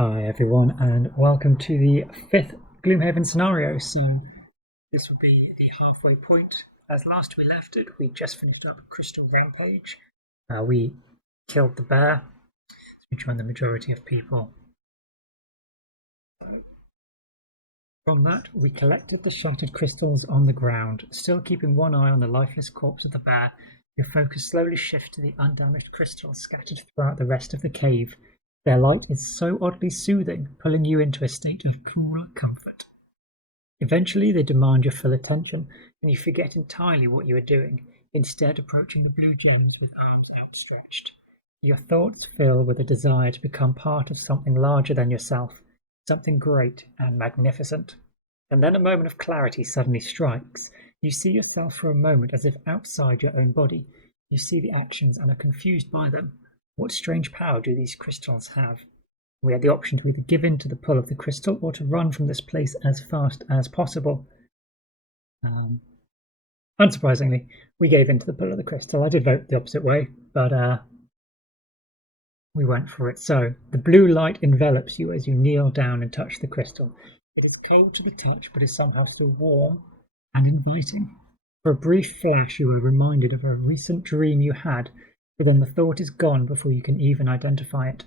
Hi everyone, and welcome to the fifth Gloomhaven scenario. So this will be the halfway point. As last we left it, we just finished up Crystal Rampage. We killed the bear, so we joined the majority of people. From that, we collected the shattered crystals on the ground. Still keeping one eye on the lifeless corpse of the bear, your focus slowly shifts to the undamaged crystals scattered throughout the rest of the cave. Their light is so oddly soothing, pulling you into a state of cool comfort. Eventually they demand your full attention, and you forget entirely what you are doing, instead approaching the blue gems with arms outstretched. Your thoughts fill with a desire to become part of something larger than yourself, something great and magnificent. And then a moment of clarity suddenly strikes. You see yourself for a moment as if outside your own body. You see the actions and are confused by them. What strange power do these crystals have? We had the option to either give in to the pull of the crystal or to run from this place as fast as possible. Unsurprisingly, we gave in to the pull of the crystal. I did vote the opposite way, but we went for it. So the blue light envelops you as you kneel down and touch the crystal. It is cold to the touch, but is somehow still warm and inviting. For a brief flash, you are reminded of a recent dream you had, but then the thought is gone before you can even identify it.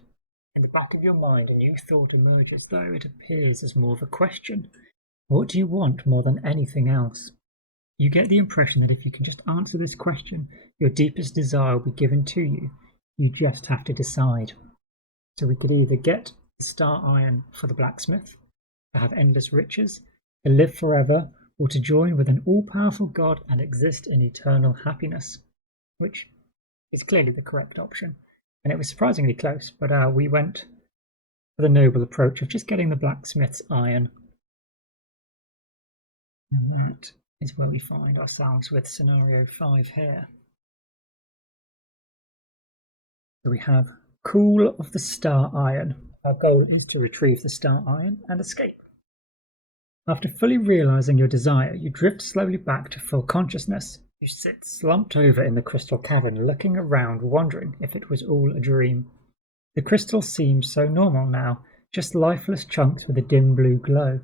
In the back of your mind, a new thought emerges, though it appears as more of a question. What do you want more than anything else? You get the impression that if you can just answer this question, your deepest desire will be given to you. You just have to decide. So we could either get the star iron for the blacksmith, to have endless riches, to live forever, or to join with an all-powerful god and exist in eternal happiness, which is clearly the correct option. And it was surprisingly close, but we went for the noble approach of just getting the blacksmith's iron. And that is where we find ourselves with scenario 5 here. So we have Cool of the Star Iron. Our goal is to retrieve the star iron and escape. After fully realizing your desire, you drift slowly back to full consciousness. You sit slumped over in the crystal cavern, looking around, wondering if it was all a dream. The crystal seems so normal now, just lifeless chunks with a dim blue glow.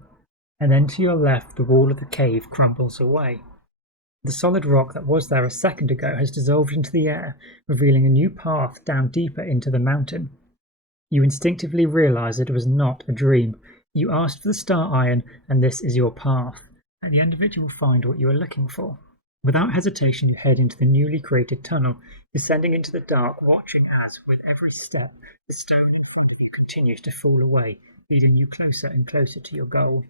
And then to your left, the wall of the cave crumbles away. The solid rock that was there a second ago has dissolved into the air, revealing a new path down deeper into the mountain. You instinctively realize that it was not a dream. You asked for the star iron, and this is your path. At the end of it, you will find what you are looking for. Without hesitation, you head into the newly created tunnel, descending into the dark, watching as, with every step, the stone in front of you continues to fall away, leading you closer and closer to your goal.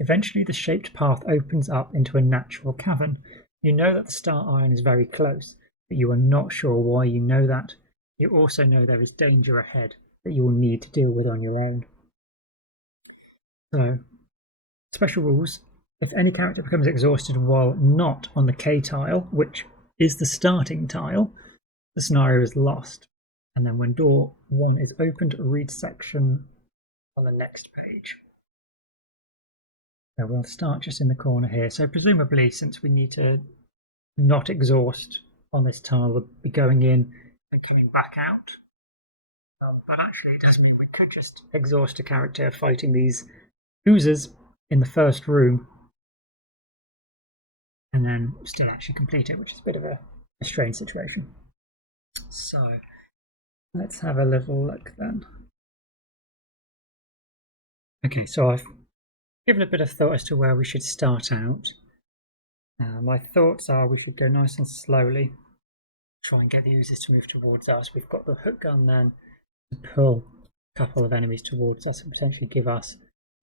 Eventually, the shaped path opens up into a natural cavern. You know that the star iron is very close, but you are not sure why you know that. You also know there is danger ahead that you will need to deal with on your own. So, special rules. If any character becomes exhausted while not on the K tile, which is the starting tile, the scenario is lost. And then when door 1 is opened, read section on the next page. So we'll start just in the corner here. So presumably, since we need to not exhaust on this tile, we'll be going in and coming back out. But actually it does mean we could just exhaust a character fighting these oozers in the first room and then still actually complete it, which is a bit of a strange situation. So let's have a little look then. Okay, so I've given a bit of thought as to where we should start out. My thoughts are we should go nice and slowly, try and get the oozers to move towards us. We've got the hook gun then to pull a couple of enemies towards us and potentially give us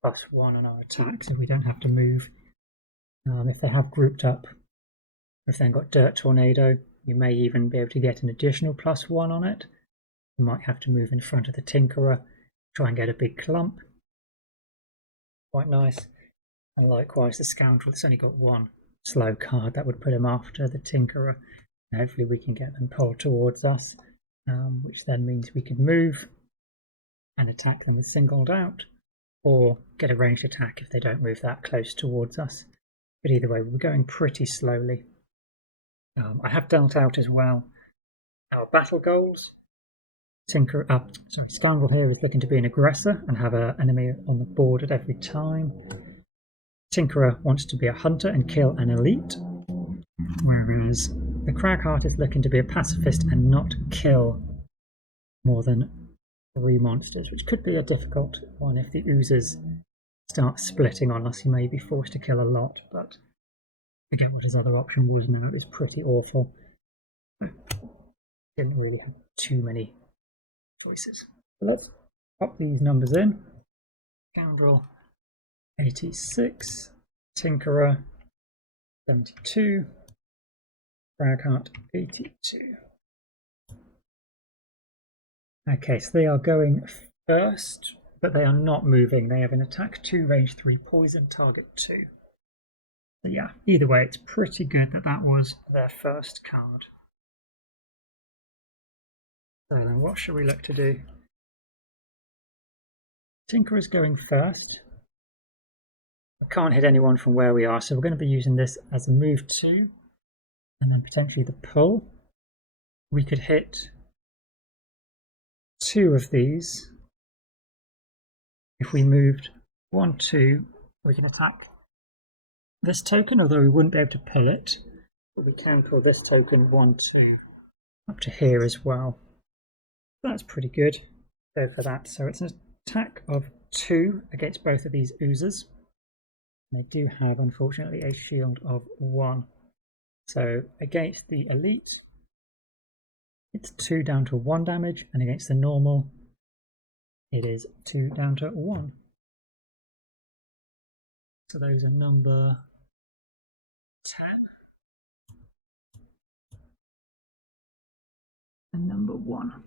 +1 on our attacks if we don't have to move. If they have grouped up, if they've got Dirt Tornado, you may even be able to get an additional +1 on it. You might have to move in front of the Tinkerer, try and get a big clump. Quite nice. And likewise the Scoundrel, it's only got one slow card that would put him after the Tinkerer. And hopefully we can get them pulled towards us, which then means we can move and attack them with singled out, or get a ranged attack if they don't move that close towards us. But either way, we're going pretty slowly. I have dealt out as well our battle goals. Scoundrel here is looking to be an aggressor and have an enemy on the board at every time. Tinkerer wants to be a hunter and kill an elite, whereas the Cragheart is looking to be a pacifist and not kill more than 3 monsters, which could be a difficult one if the oozes start splitting on us. He may be forced to kill a lot, but I forget what his other option was now. It was pretty awful. Didn't really have too many choices. So let's pop these numbers in. Scoundrel 86, Tinkerer 72, Cragheart 82. Okay, so they are going first, but they are not moving. They have an attack 2, range 3, poison, target 2. So yeah, either way, it's pretty good that that was their first card. So then what should we look to do? Tinker is going first. I can't hit anyone from where we are, so we're going to be using this as a move 2, and then potentially the pull. We could hit 2 of these. If we moved 1, 2, we can attack this token, although we wouldn't be able to pull it. But we can pull this token 1, 2 up to here as well. That's pretty good. Go for that. So it's an attack of 2 against both of these oozers. They do have, unfortunately, a shield of 1. So against the elite, it's 2 down to 1 damage, and against the normal, it is 2 down to 1. So those are number 10 and number 1.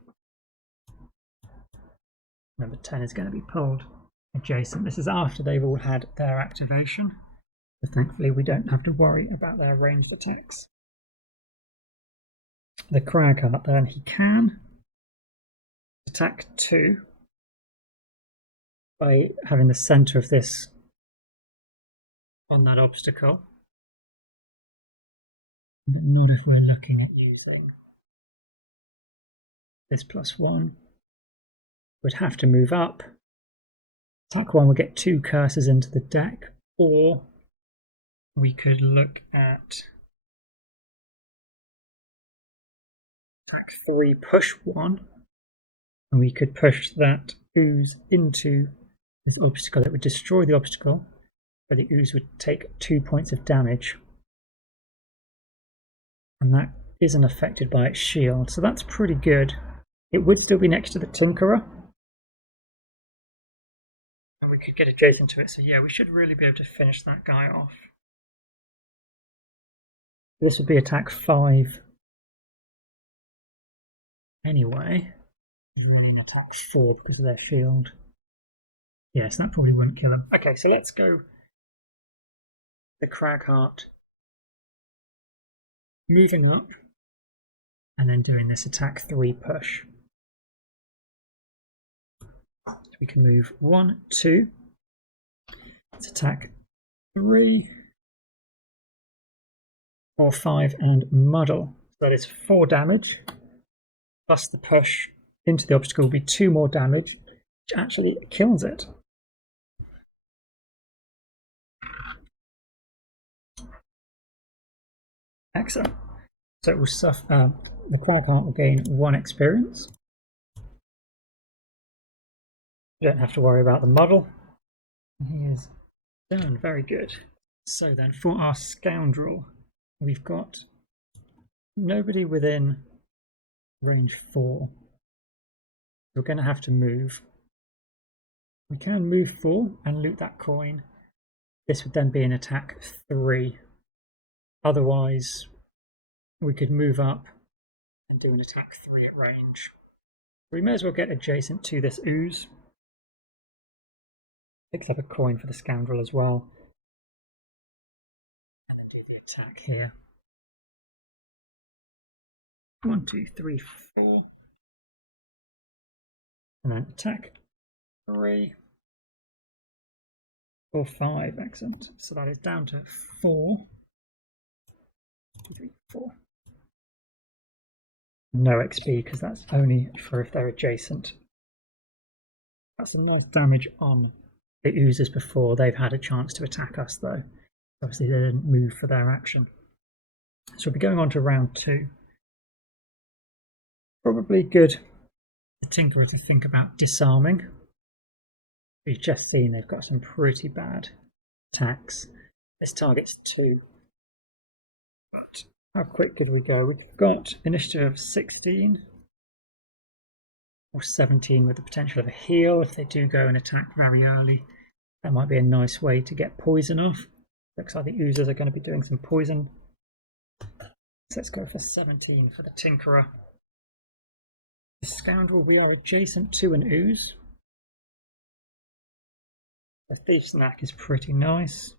Number 10 is going to be pulled adjacent. This is after they've all had their activation, so thankfully we don't have to worry about their ranged attacks. The Cragheart then, he can attack 2 by having the centre of this on that obstacle, but not if we're looking at using this +1. We'd have to move up. Attack 1 will get 2 curses into the deck, or we could look at attack 3, push 1, and we could push that ooze into this obstacle. It would destroy the obstacle, but the ooze would take 2 points of damage, and that isn't affected by its shield, so that's pretty good. It would still be next to the Tinkerer, and we could get adjacent to it, so yeah, we should really be able to finish that guy off. This would be attack 5 anyway. It's really an attack 4 because of their shield. Yes, that probably wouldn't kill him. Okay, so let's go the Cragheart moving up and then doing this attack 3 push. So we can move 1, 2. Let's attack 3, 4, 5, and muddle. So that is 4 damage, plus the push into the obstacle will be 2 more damage, which actually kills it. Excellent. So it will suffer. The Cragheart will gain 1 experience. You don't have to worry about the muddle. He is done. Very good. So then, for our Scoundrel, we've got nobody within range 4. We're going to have to move. We can move 4 and loot that coin. This would then be an attack 3. Otherwise, we could move up and do an attack 3 at range. We may as well get adjacent to this ooze. Picks up a coin for the Scoundrel as well. And then do the attack here. 1, 2, 3, 4. And then attack 3. 4, 5. Excellent. So that is down to 4. 2, 3, 4. no XP because that's only for if they're adjacent. That's some nice damage on the oozers before they've had a chance to attack us though. Obviously they didn't move for their action. So we'll be going on to round 2. Probably good the Tinkerer to think about disarming. We've just seen they've got some pretty bad attacks. This target's 2. But how quick could we go? We've got initiative of 16 or 17 with the potential of a heal if they do go and attack very early. That might be a nice way to get poison off. Looks like the oozers are going to be doing some poison. So let's go for 17 for the Tinkerer. The Scoundrel, we are adjacent to an ooze. The Thief Snack is pretty nice.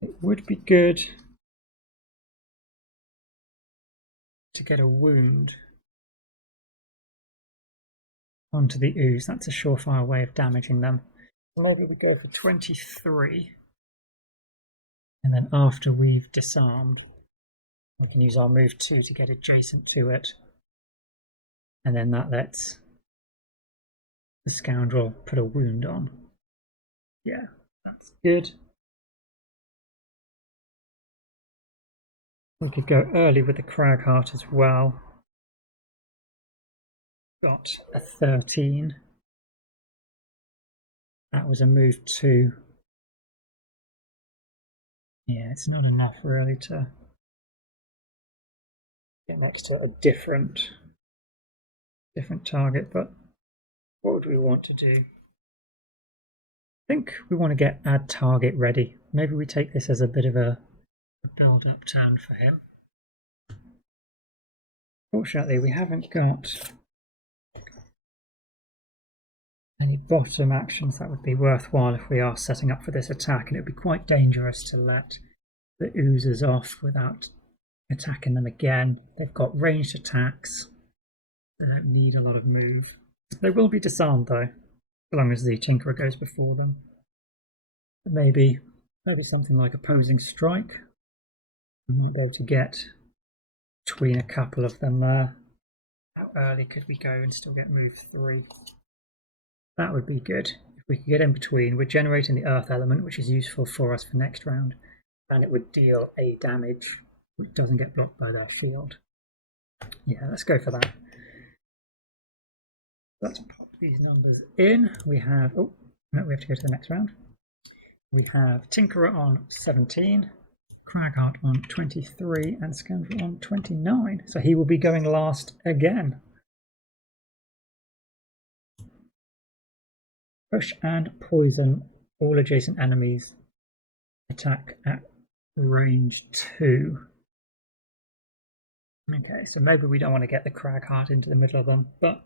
It would be good to get a wound onto the ooze. That's a surefire way of damaging them. Maybe we go for 23. And then after we've disarmed, we can use our move 2 to get adjacent to it. And then that lets the Scoundrel put a wound on. Yeah, that's good. We could go early with the Cragheart as well. Got a 13. That was a move 2. Yeah, it's not enough really to get next to a different target, but what would we want to do? I think we want to get add target ready. Maybe we take this as a bit of a build-up turn for him. Fortunately, we haven't got any bottom actions that would be worthwhile if we are setting up for this attack, and it would be quite dangerous to let the oozers off without attacking them again. They've got ranged attacks. They don't need a lot of move. They will be disarmed though, as long as the Tinkerer goes before them. Maybe something like opposing strike. We might be able to get between a couple of them there. How early could we go and still get move 3? That would be good. If we could get in between, we're generating the earth element, which is useful for us for next round, and it would deal a damage which doesn't get blocked by their shield. Yeah, let's go for that. Let's pop these numbers in. We have, oh, no, we have to go to the next round. We have Tinkerer on 17, Cragheart on 23, and Scoundrel on 29. So he will be going last again. Push and poison all adjacent enemies. Attack at range 2. Okay, so maybe we don't want to get the Cragheart into the middle of them, but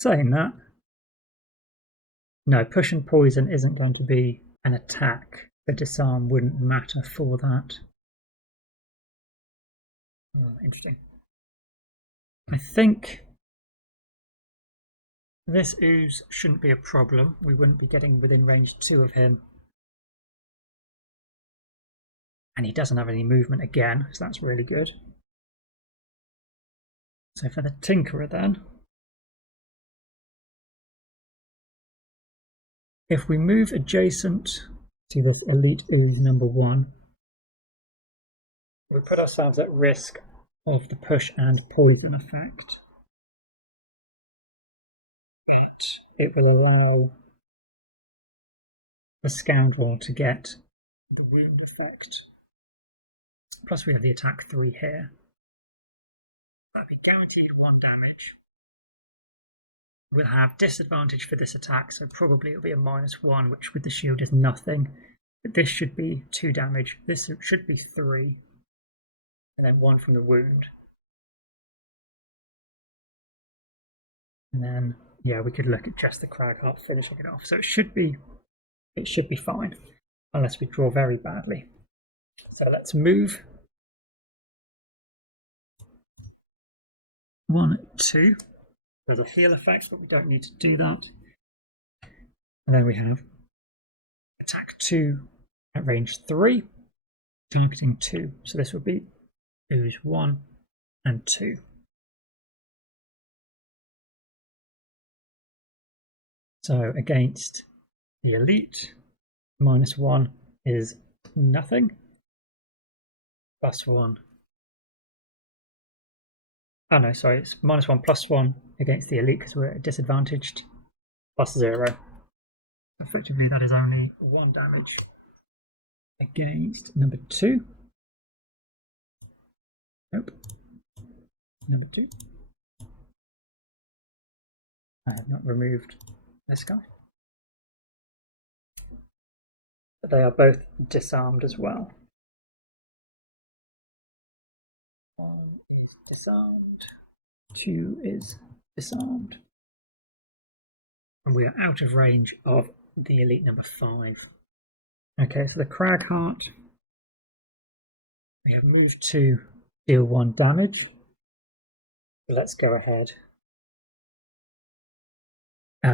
saying that, no, push and poison isn't going to be an attack. The disarm wouldn't matter for that. Oh, interesting. I think this ooze shouldn't be a problem. We wouldn't be getting within range 2 of him. And he doesn't have any movement again, so that's really good. So for the Tinkerer then, if we move adjacent to the Elite Ooze number 1, we put ourselves at risk of the push and poison effect. But it will allow the Scoundrel to get the wound effect. Plus we have the attack 3 here. That'd be guaranteed 1 damage. We'll have disadvantage for this attack, so probably it'll be a -1, which with the shield is nothing. But this should be 2 damage. This should be 3. And then 1 from the wound. And then, yeah, we could look at just the Cragheart finishing it off. So it should be fine, unless we draw very badly. So let's move. 1, 2. There's a heal effect, but we don't need to do that. And then we have attack 2 at range 3. targeting 2. So this would be ooze 1 and 2. So against the elite, -1 is nothing. +1. Oh no, sorry, it's -1 +1 against the elite because we're disadvantaged. +0. Effectively, that is only 1 damage against number 2. Nope. Number 2. I have not removed this guy. But they are both disarmed as well. 1 is disarmed. 2 is disarmed. And we are out of range of the elite number 5. Okay, so the Cragheart. We have moved to deal 1 damage. So let's go ahead.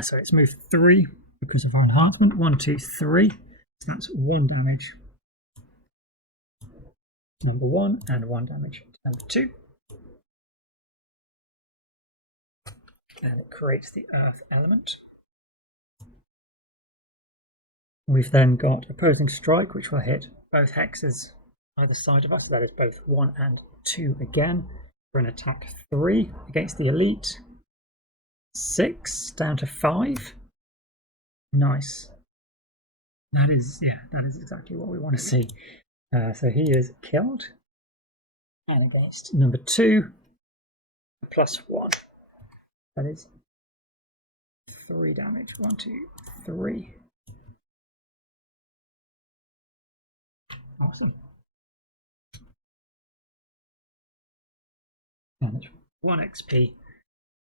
Sorry, it's moved 3 because of our enhancement. 1, 2, 3. So that's 1 damage. Number 1 and 1 damage to number 2. And it creates the earth element. We've then got opposing strike, which will hit both hexes either side of us. So that is both 1 and 2 again for an attack 3 against the elite. 6 down to 5. Nice. That is exactly what we want to see. So he is killed. And against number 2, +1. That is 3 damage. 1, 2, 3. Awesome. And it's 1 XP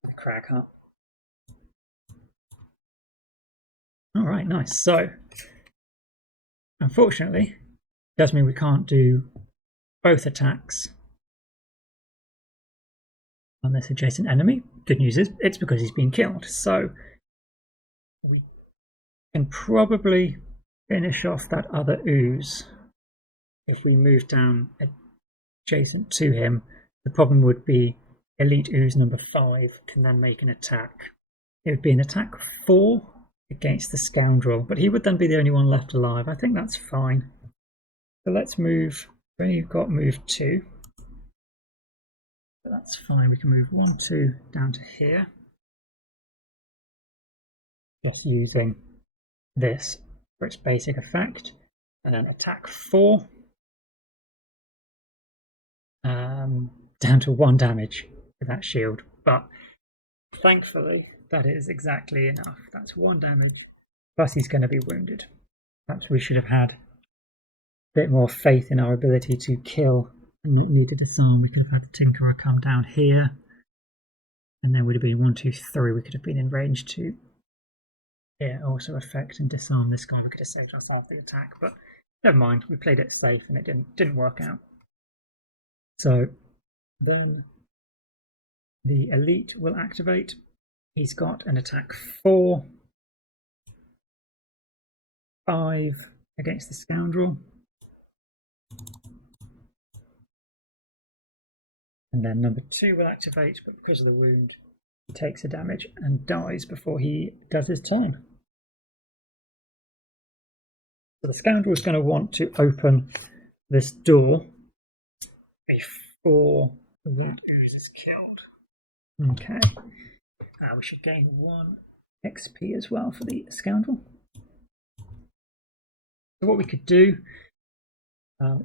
for the Cragheart. Alright, nice. So, unfortunately, it does mean we can't do both attacks on this adjacent enemy. Good news is, it's because he's been killed. So, we can probably finish off that other ooze if we move down adjacent to him. The problem would be elite ooze number 5 can then make an attack. It would be an attack 4 against the Scoundrel, but he would then be the only one left alive. I think that's fine. So let's move. We've only got move 2. But that's fine. We can move 1, 2 down to here. Just using this for its basic effect. And then attack 4. Down to 1 damage with that shield. But thankfully, that is exactly enough. That's 1 damage. Plus he's going to be wounded. Perhaps we should have had a bit more faith in our ability to kill and not need to disarm. We could have had the Tinkerer come down here. And then would have been 1, 2, 3. We could have been in range to also affect and disarm this guy. We could have saved ourselves the attack. But never mind. We played it safe and it didn't work out. So then the elite will activate. He's got an attack 4, 5 against the Scoundrel. And then number 2 will activate, but because of the wound, he takes a damage and dies before he does his turn. So the Scoundrel is going to want to open this door before the wound ooze is killed. Okay. We should gain 1 XP as well for the Scoundrel. So what we could do,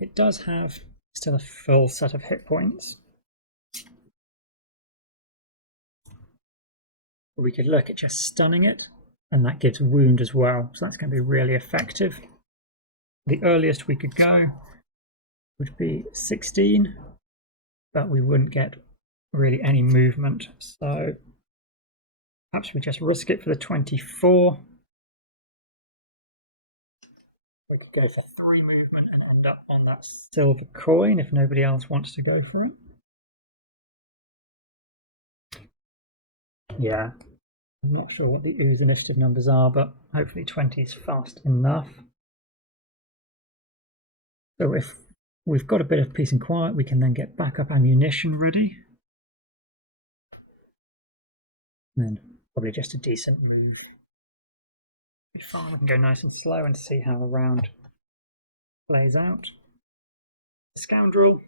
it does have still a full set of hit points. But we could look at just stunning it, and that gives wound as well. So that's going to be really effective. The earliest we could go would be 16, but we wouldn't get really any movement. So perhaps we just risk it for the 24. We could go for 3 movement and end up on that silver coin if nobody else wants to go for it. Yeah, I'm not sure what the ooze initiative numbers are, but hopefully 20 is fast enough. So if we've got a bit of peace and quiet, we can then get backup ammunition ready. And then probably just a decent move. Farm, we can go nice and slow and see how a round plays out. Scoundrel.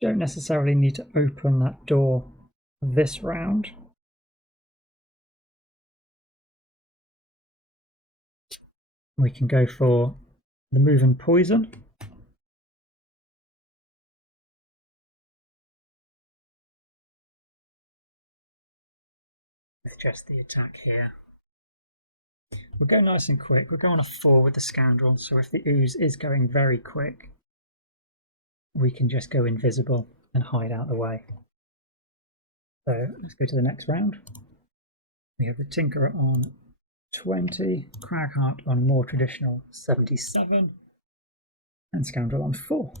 Don't necessarily need to open that door this round. We can go for the move and poison. With just the attack here. We'll go nice and quick. We'll go on a 4 with the Scoundrel, so if the ooze is going very quick, we can just go invisible and hide out the way. So let's go to the next round. We have the Tinkerer on 20, Cragheart on more traditional 77, and Scoundrel on 4.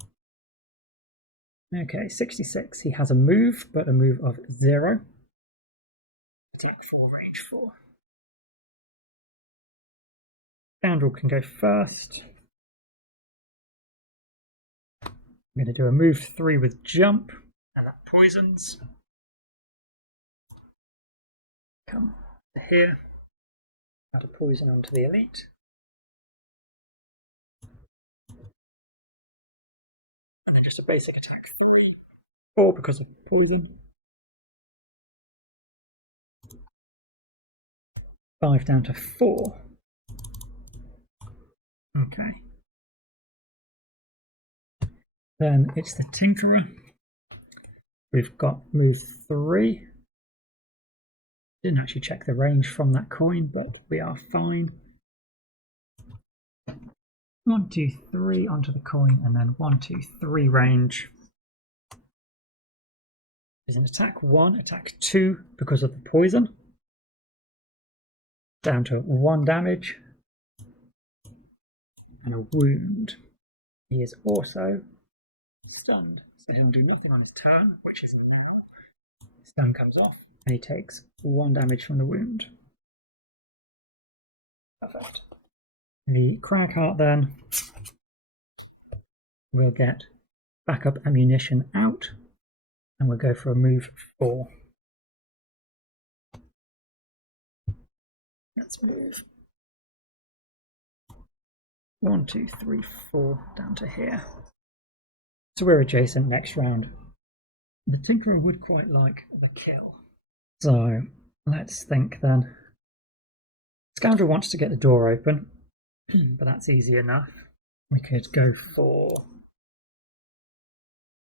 Okay, 66. He has a move, but a move of 0. Attack 4, range 4. Scoundrel can go first. I'm going to do a move 3 with jump, and that poisons. Come to here. Add a poison onto the elite. And then just a basic attack 3. 4 because of poison. 5 down to 4. Okay. Then it's the Tinkerer. We've got move 3. Didn't actually check the range from that coin, but we are fine. 1, 2, 3 onto the coin, and then 1, 2, 3 range. Is an attack 1, attack 2 because of the poison. Down to 1 damage. And a wound. He is also stunned, so he'll do nothing on his turn, which is now. Stun comes off, and he takes 1 damage from the wound. Perfect. The Cragheart then will get backup ammunition out, and we'll go for a move 4. Let's move 1, 2, 3, 4 down to here. So we're adjacent next round. The Tinkerer would quite like the kill. So let's think then. Scoundrel wants to get the door open, but that's easy enough. We could go for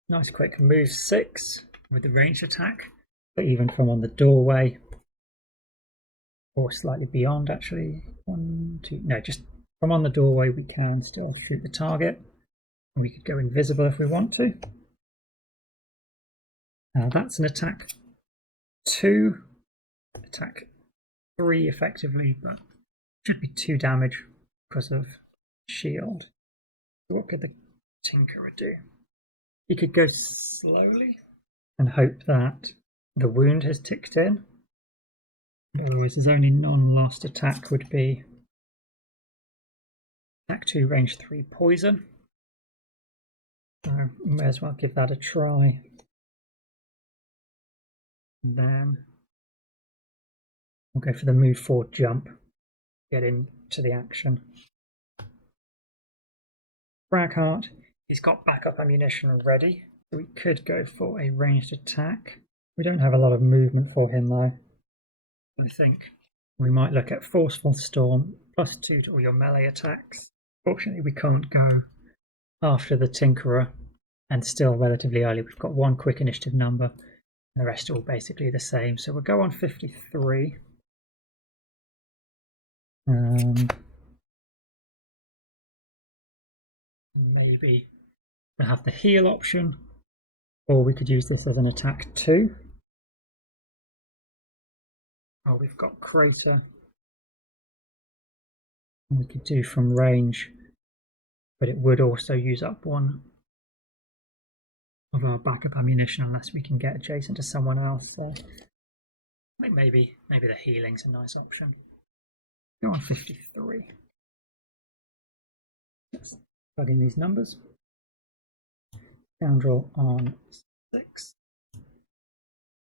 nice quick move 6 with the ranged attack, but even from on the doorway, or slightly beyond actually. 1, 2, no, just from on the doorway we can still shoot the target. We could go invisible if we want to. That's an attack 2, attack 3 effectively, but should be 2 damage because of shield. So what could the Tinkerer do? He could go slowly and hope that the wound has ticked in. Otherwise his only non-lost attack would be attack 2, range 3, poison. So we may as well give that a try. And then we'll go for the move 4 jump, get into the action. Cragheart, he's got backup ammunition ready, so we could go for a ranged attack. We don't have a lot of movement for him though. I think we might look at Forceful Storm, +2 to all your melee attacks. Fortunately we can't go after the Tinkerer, and still relatively early. We've got 1 quick initiative number, and the rest are all basically the same. So we'll go on 53. Maybe we'll have the heal option, or we could use this as an attack 2. Oh, we've got Crater. We could do from range, but it would also use up 1 of our backup ammunition unless we can get adjacent to someone else. So I think maybe the healing's a nice option. Go on 53. Let's Plug in these numbers. Scoundrel on 6.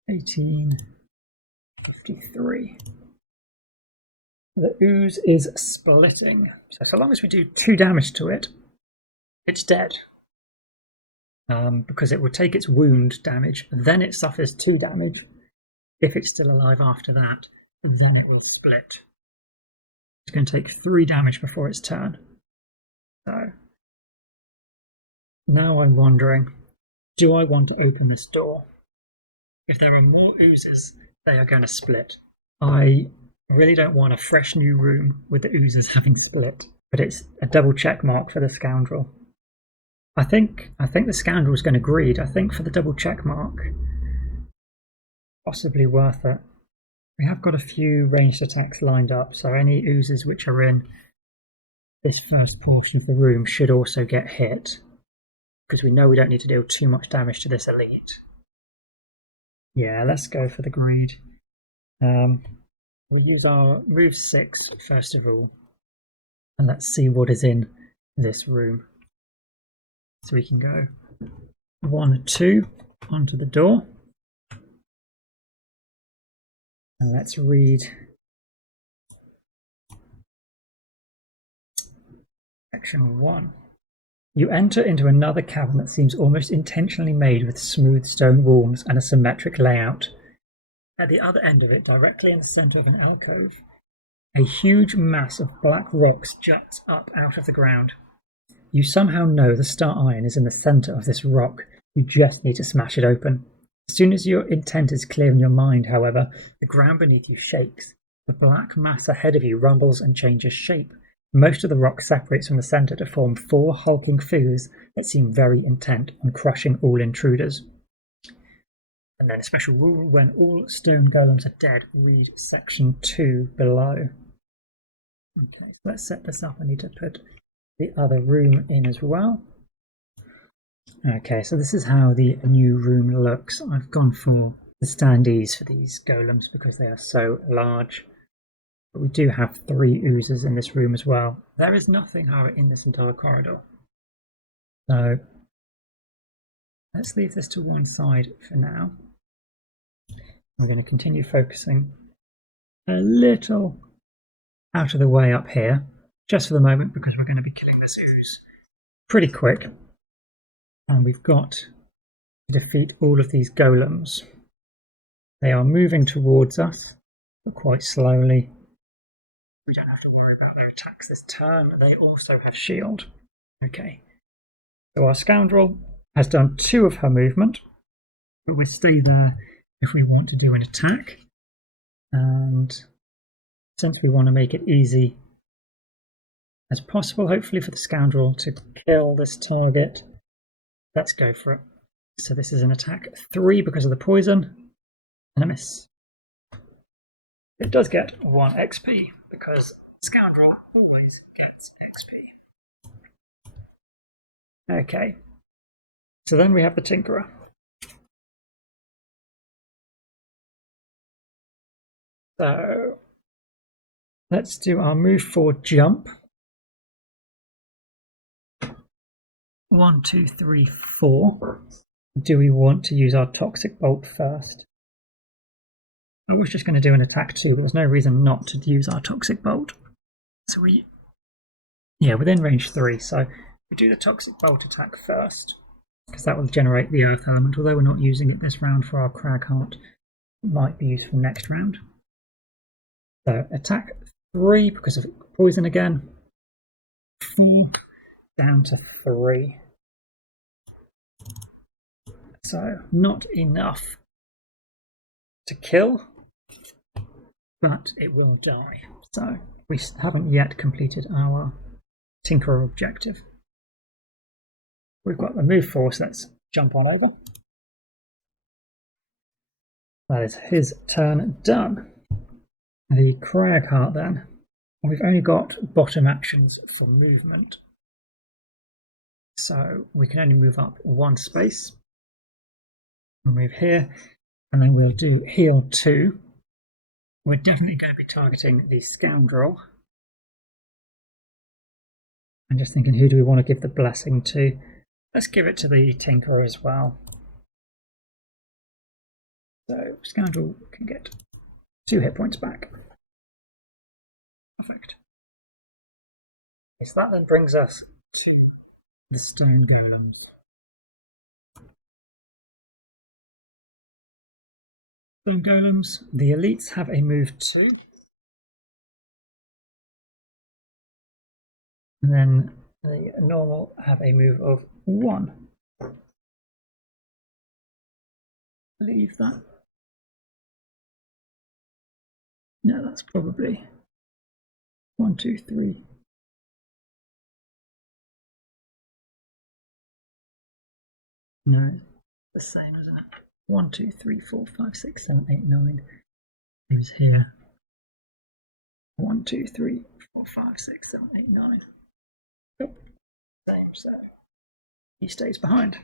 1853. The ooze is splitting. So long as we do 2 damage to it, it's dead. Because it will take its wound damage, then it suffers 2 damage. If it's still alive after that, then it will split. It's going to take 3 damage before its turn. So now I'm wondering, do I want to open this door? If there are more oozes, they are going to split. I really don't want a fresh new room with the oozes having split, but it's a double check mark for the Scoundrel. I think the Scoundrel is going to greed. I think for the double check mark, possibly worth it. We have got a few ranged attacks lined up, so any oozes which are in this first portion of the room should also get hit, because we know we don't need to deal too much damage to this elite. Yeah, let's go for the greed. We'll use our move 6 first of all, and let's see what is in this room. So we can go 1, 2 onto the door, and let's read section 1. You enter into another cavern that seems almost intentionally made with smooth stone walls and a symmetric layout. At the other end of it, directly in the centre of an alcove, a huge mass of black rocks juts up out of the ground. You somehow know the star iron is in the centre of this rock. You just need to smash it open. As soon as your intent is clear in your mind, however, the ground beneath you shakes. The black mass ahead of you rumbles and changes shape. Most of the rock separates from the centre to form 4 hulking figures that seem very intent on crushing all intruders. And then a special rule: when all stone golems are dead, read section 2 below. Okay, so let's set this up. I need to put the other room in as well. Okay, so this is how the new room looks. I've gone for the standees for these golems because they are so large. But we do have 3 oozes in this room as well. There is nothing, however, in this entire corridor. So let's leave this to one side for now. We're going to continue focusing a little out of the way up here, just for the moment, because we're going to be killing this ooze pretty quick. And we've got to defeat all of these golems. They are moving towards us, but quite slowly. We don't have to worry about their attacks this turn. They also have shield. Okay. So our Scoundrel has done 2 of her movement, but we'll stay there if we want to do an attack. And since we want to make it easy as possible, hopefully for the Scoundrel to kill this target, let's go for it. So this is an attack 3 because of the poison, and a miss. It does get 1 XP because Scoundrel always gets XP. Okay, so then we have the Tinkerer. So let's do our move 4 jump. 1, 2, 3, 4. Do we want to use our Toxic Bolt first? I was just going to do an attack 2, but there's no reason not to use our Toxic Bolt. So within range 3. So we do the Toxic Bolt attack first, because that will generate the Earth element. Although we're not using it this round for our Crag Heart, it might be useful next round. So attack 3 because of poison again. 4 down to 3. So not enough to kill, but it will die. So we haven't yet completed our Tinkerer objective. We've got the move 4, so let's jump on over. That is his turn done. The Crag Heart then. We've only got bottom actions for movement. So we can only move up 1 space. We'll move here, and then we'll do heal 2. We're definitely going to be targeting the Scoundrel. I'm just thinking, who do we want to give the blessing to? Let's give it to the Tinkerer as well. So Scoundrel can get 2 hit points back. Perfect. Okay, so that then brings us to the stone golems. Stone golems, the elites have a move 2. And then the normal have a move of 1. I believe that. No, that's probably 1, 2, 3. No, the same, isn't it? 1, 2, 3, 4, 5, 6, 7, 8, 9. Who's here? 1, 2, 3, 4, 5, 6, 7, 8, 9. Yep, same, so he stays behind.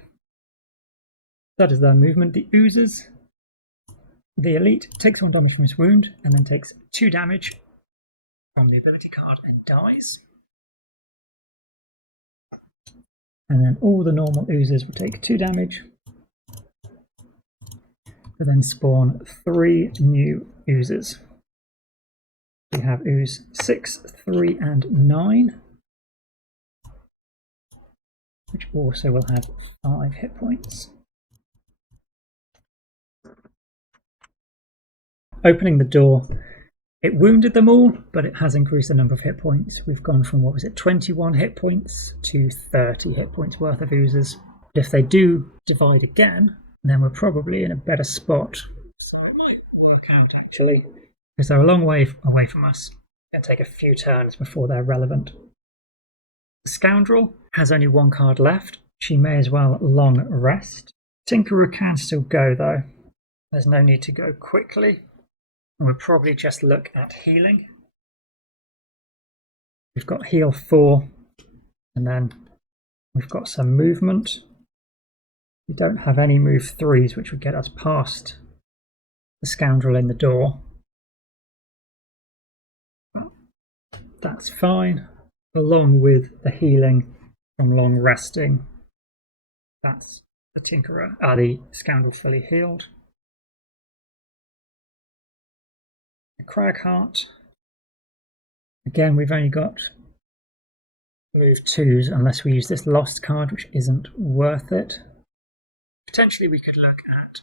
That is their movement. The oozes. The elite takes 1 damage from his wound and then takes 2 damage from the ability card and dies. And then all the normal oozes will take 2 damage. But then spawn 3 new oozes. We have ooze 6, 3, and 9. Which also will have 5 hit points. Opening the door, it wounded them all, but it has increased the number of hit points. We've gone from, what was it, 21 hit points to 30 hit points worth of oozes. But if they do divide again, then we're probably in a better spot. So it might work out, actually, because they're a long way away from us. It's going to take a few turns before they're relevant. The Scoundrel has only 1 card left. She may as well long rest. Tinkerer can still go, though. There's no need to go quickly. And we'll probably just look at healing. We've got heal 4, and then we've got some movement. We don't have any move 3s, which would get us past the Scoundrel in the door. But that's fine, along with the healing from long resting. That's the Tinkerer, the Scoundrel fully healed. Cragheart. Again, we've only got move 2s unless we use this lost card, which isn't worth it. Potentially we could look at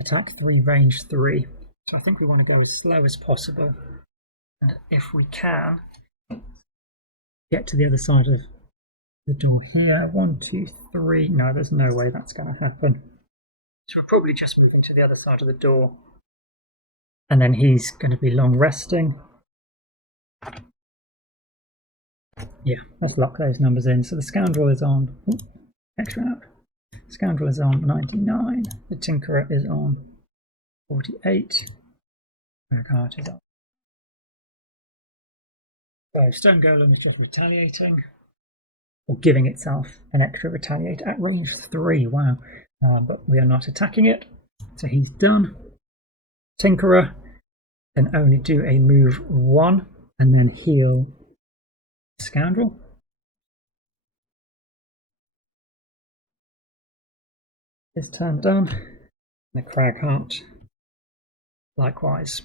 attack 3, range 3. So I think we want to go as slow as possible. And if we can, get to the other side of the door here. 1, 2, 3. No, there's no way that's going to happen. So we're probably just moving to the other side of the door. And then he's going to be long resting. Yeah, let's lock those numbers in. So the Scoundrel is on, extra out. Scoundrel is on 99. The Tinkerer is on 48. Cragheart is on. So Stone Golem is just retaliating, or giving itself an extra retaliate at range 3. Wow. But we are not attacking it. So he's done. Tinkerer can only do a move 1 and then heal Scoundrel. His turn done. The Cragheart, likewise.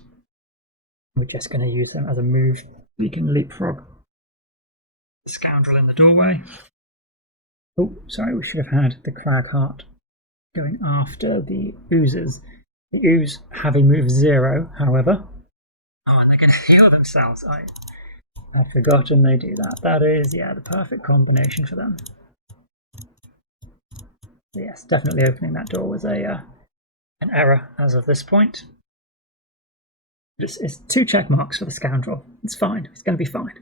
We're just going to use them as a move. We can leapfrog the Scoundrel in the doorway. Oh, sorry, we should have had the Cragheart going after the oozes. The ooze have a move 0, however. Oh, and they're going to heal themselves. I'd forgotten they do that. That is, yeah, the perfect combination for them. Yes, definitely opening that door was an error as of this point. It's 2 check marks for the Scoundrel. It's fine. It's going to be fine.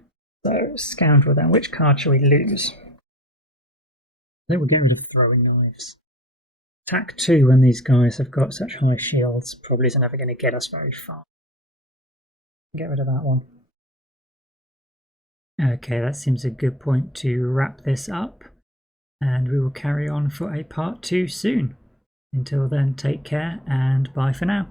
So, Scoundrel then. Which card shall we lose? I think we'll get rid of throwing knives. Attack 2 when these guys have got such high shields probably isn't ever going to get us very far. Get rid of that one. Okay, that seems a good point to wrap this up. And we will carry on for a part 2 soon. Until then, take care and bye for now.